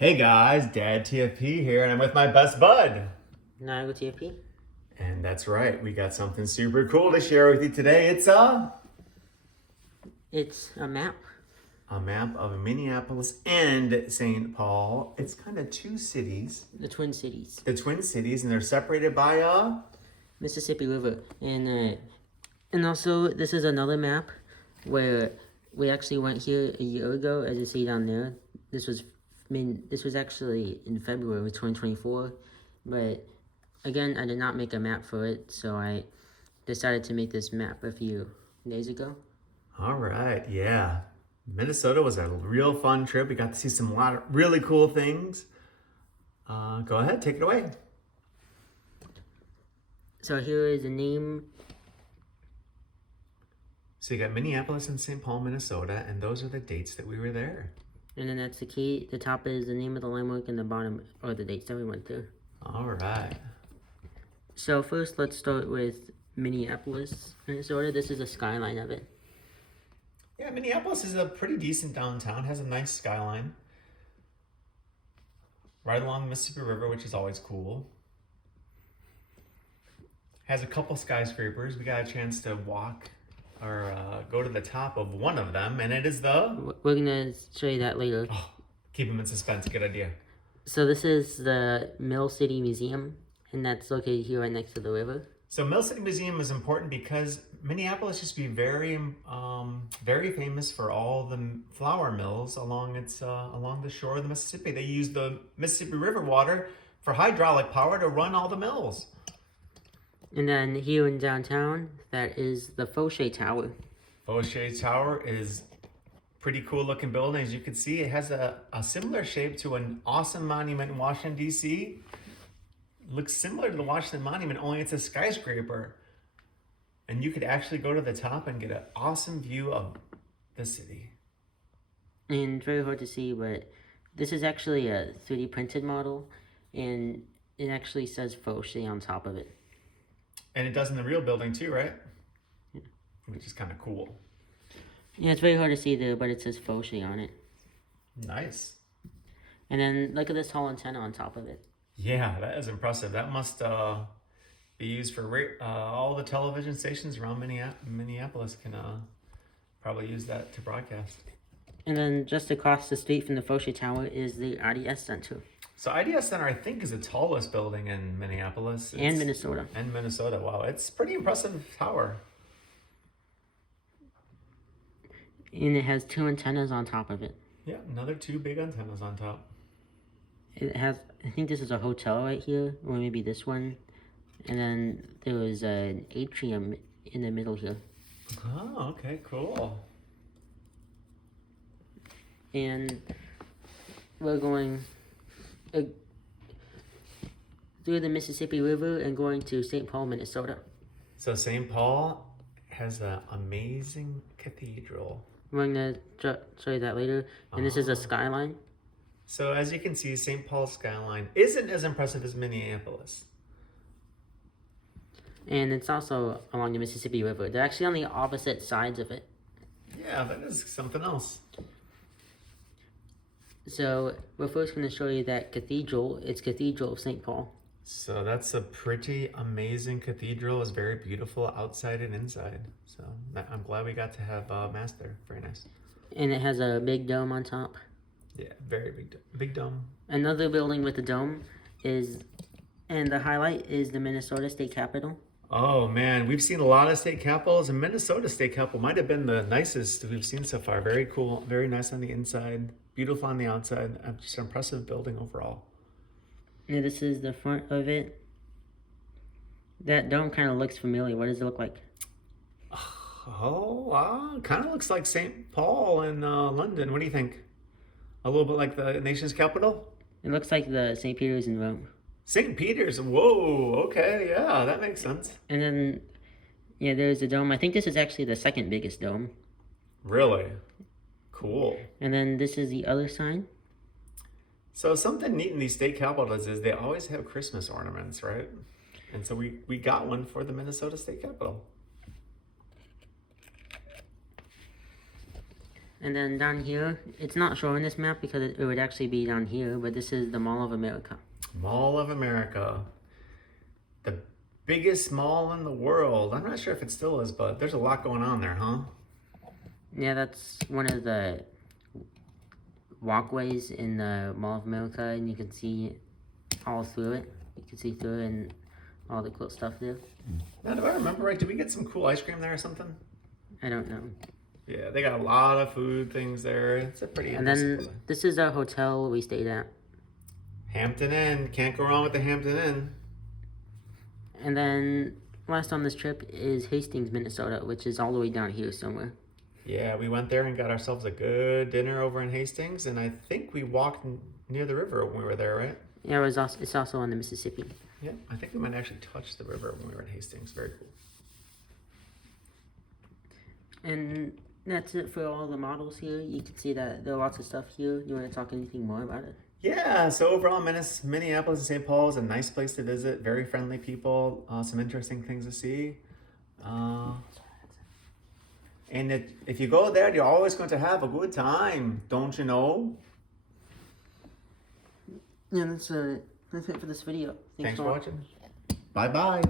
Hey guys, Dad TFP here, and I'm with my best bud. Nago TFP. And that's right, we got something super cool to share with you today. It's It's a map. a map of Minneapolis and Saint Paul. It's kind of two cities, The Twin Cities. the Twin Cities, and they're separated by Mississippi River. And also, this is another map where we actually went here a year ago, as you see down there. This was actually in February of 2024. But again, I did not make a map for it, so I decided to make this map a few days ago. All right, yeah. Minnesota was a real fun trip. We got to see some lot of really cool things. Go ahead, take it away. So here is the name. So you got Minneapolis and Saint Paul, Minnesota, and those are the dates that we were there. And then that's the key. The top is the name of the landmark, and the bottom are the dates that we went through. All right. So first, let's start with Minneapolis, Minnesota. This is a skyline of it. Yeah, Minneapolis is a pretty decent downtown. Has a nice skyline. Right along the Mississippi River, which is always cool. Has a couple skyscrapers. We got a chance to walk or go to the top of one of them, and it is the... We're gonna show you that later. Oh, keep them in suspense. Good idea. So this is the Mill City Museum, and that's located here right next to the river. So Mill City Museum is important because Minneapolis used to be very famous for all the flour mills along the shore of the Mississippi. They used the Mississippi River water for hydraulic power to run all the mills. And then here in downtown, that is the Foshay Tower. Foshay Tower is pretty cool looking building. As you can see, it has a similar shape to an awesome monument in Washington, D.C. Looks similar to the Washington Monument, only it's a skyscraper. And you could actually go to the top and get an awesome view of the city. And it's very hard to see, but this is actually a 3D printed model, and it actually says Foshay on top of it. And it does in the real building too, right? Yeah. Which is kind of cool. Yeah, it's very hard to see there, but it says Foshay on it. Nice. And then look at this tall antenna on top of it. Yeah, that is impressive. That must be used for all the television stations around Minneapolis can probably use that to broadcast. And then just across the street from the Foshay Tower is the IDS Center. So IDS Center, I think, is the tallest building in Minneapolis. And Minnesota. And Minnesota. Wow, it's a pretty impressive tower. And it has two antennas on top of it. Yeah, another two big antennas on top. It has, I think this is a hotel right here, or maybe this one. And then there was an atrium in the middle here. Oh, okay, cool. And we're going through the Mississippi River and going to Saint Paul, Minnesota. So Saint Paul has an amazing cathedral. We're going to show you that later. And this is a skyline. So as you can see, St. Paul's skyline isn't as impressive as Minneapolis. And it's also along the Mississippi River. They're actually on the opposite sides of it. Yeah, that is something else. So we're first going to show you that cathedral. It's Cathedral of St. Paul. So that's a pretty amazing cathedral. It's very beautiful outside and inside. So I'm glad we got to have Mass there. Very nice. And it has a big dome on top. Yeah, very big dome. Another building with a dome is, and the highlight is the Minnesota State Capitol. Oh man, we've seen a lot of state capitals, and Minnesota State Capitol might have been the nicest we've seen so far. Very cool, very nice on the inside, beautiful on the outside. Just an impressive building overall. Yeah, this is the front of it. That dome kind of looks familiar. What does it look like? Oh, wow. Kind of looks like St. Paul in London. What do you think? A little bit like the nation's capital? It looks like the St. Peter's in Rome. St. Peter's? Whoa, okay, yeah, that makes sense. And then, yeah, there's the dome. I think this is actually the second biggest dome. Really? Cool. And then this is the other side. So something neat in these state capitals is they always have Christmas ornaments, right? And so we got one for the Minnesota State Capitol. And then down here, it's not showing this map because it would actually be down here, but this is the Mall of America. Mall of America. The biggest mall in the world. I'm not sure if it still is, but there's a lot going on there, huh? Yeah, that's one of the walkways in the Mall of America, and you can see all through it. You can see through it and all the cool stuff there. Now, if I remember right, did we get some cool ice cream there or something? I don't know. Yeah, they got a lot of food things there. It's a pretty And interesting then building. this is our hotel we stayed at. Hampton Inn. Can't go wrong with the Hampton Inn. And then last on this trip is Hastings, Minnesota, which is all the way down here somewhere. Yeah, we went there and got ourselves a good dinner over in Hastings, and I think we walked near the river when we were there, right? Yeah, it's also on the Mississippi. Yeah, I think we might actually touch the river when we were in Hastings. Very cool. And that's it for all the models here. You can see that there are lots of stuff here. You want to talk anything more about it? Yeah, so overall, Minneapolis and Saint Paul is a nice place to visit. Very friendly people. Some interesting things to see. And if you go there, you're always going to have a good time, don't you know? Yeah, that's it for this video. Thanks for watching. Bye-bye.